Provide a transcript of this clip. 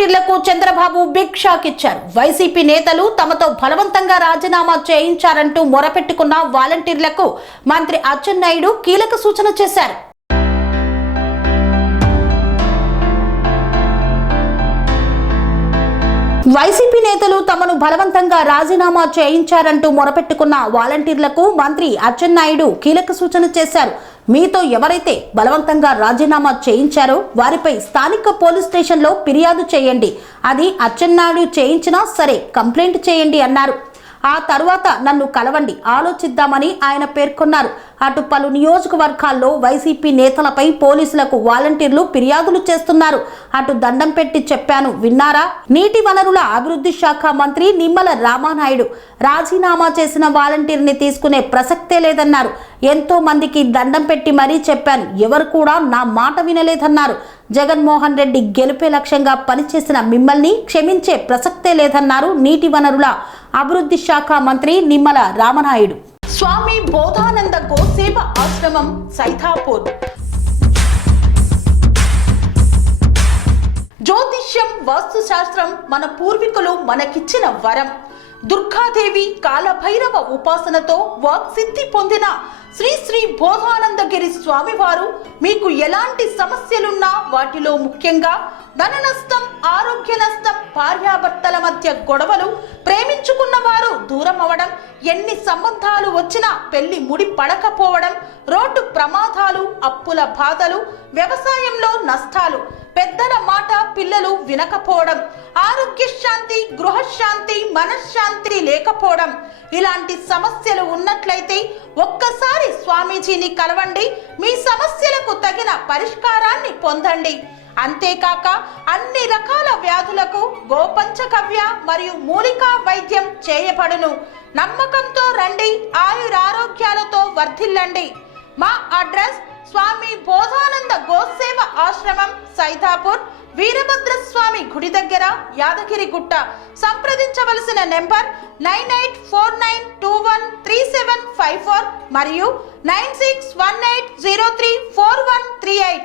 వాలంటీర్లకు Chandrababu big shock ఇచ్చారు. YCP నేతలు తమతో బలవంతంగా రాజీనామా చేయించారంటూ మొరపెట్టుకున్న వాలంటీర్లకు మంత్రి అచ్చెన్నాయుడు కీలక సూచన చేశారు. వైసీపీ నేతలు తమను బలవంతంగా రాజీనామా చేయించారంటూ మొరపెట్టుకున్న వాలంటీర్లకు మంత్రి అచ్చెన్నాయుడు కీలక సూచన చేశారు. మీతో ఎవరైతే బలవంతంగా రాజీనామా చేయించారో వారిపై స్థానిక పోలీస్ స్టేషన్లో ఫిర్యాదు చేయండి. అది అచ్చెన్నాయుడు చేయించినా సరే కంప్లైంట్ చేయండి అన్నారు. ఆ తర్వాత నన్ను కలవండి, ఆలోచిద్దామని ఆయన పేర్కొన్నారు. అటు పలు నియోజకవర్గాల్లో వైసీపీ నేతలపై పోలీసులకు వాలంటీర్లు ఫిర్యాదులు చేస్తున్నారు. అటు దండం పెట్టి చెప్పాను విన్నారా? నీటి వనరుల అభివృద్ధి శాఖ మంత్రి నిమ్మల రామానాయుడు రాజీనామా చేసిన వాలంటీర్ని తీసుకునే ప్రసక్తే లేదన్నారు. ఎంతో మందికి దండం పెట్టి మరీ చెప్పాను, ఎవరు కూడా నా మాట వినలేదన్నారు. జగన్మోహన్ రెడ్డి గెలుపే లక్ష్యంగా పనిచేసిన మిమ్మల్ని క్షమించే ప్రసక్తే లేదన్నారు నీటి వనరుల అభివృద్ధి శాఖ మంత్రి నిమ్మల రామానాయుడు. స్వామి బోధానంద గోసేవ ఆశ్రమం సైథాపూర్. జ్యోతిష్యం, వాస్తుశాస్త్రం మన పూర్వీకులు మనకిచ్చిన వరం. దుర్గాదేవి, కాలభైరవ ఉపాసనతో వాక్సిద్ధి పొందిన శ్రీ శ్రీ బోధానందగిరి స్వామివారు మీకు ఎలాంటి సమస్యలున్నా, వాటిలో ముఖ్యంగా ధన నష్టం, ఆరోగ్య నష్టం, భార్యాభర్తల మధ్య గొడవలు, ప్రేమించుకున్న వారు దూరం అవడం, ఎన్ని సంబంధాలు వచ్చినా పెళ్లి ముడి పడకపోవడం, రోడ్డు ప్రమాదాలు, అప్పుల బాధలు, వ్యవసాయంలో నష్టాలు, పెద్దల మాట పిల్లలు వినకపోవడం, ఆరోగ్య శాంతి, గృహశాంతి, మనశ్శాంతి లేకపోవడం, ఇలాంటి సమస్యలు ఉన్నట్లయితే ఒక్కసారి స్వామీజీని కలవండి. మీ సమస్యలకు తగిన పరిష్కారాన్ని పొందండి. అంతేకాక అన్ని రకాల వ్యాధులకు గోపంచగవ్య మరియు మూలికా వైద్యం చేయబడును. నమ్మకంతో రండి, ఆయురారోగ్యాలతో వర్ధిల్లండి. మా అడ్రస్ స్వామి బోధానంద గోసేవ ఆశ్రమం, సైథాపూర్, వీరభద్రస్వామి గుడి దగ్గర, యాదగిరిగుట్ట. సంప్రదించవలసిన నెంబర్ 9849213754 మరియు 9618034138.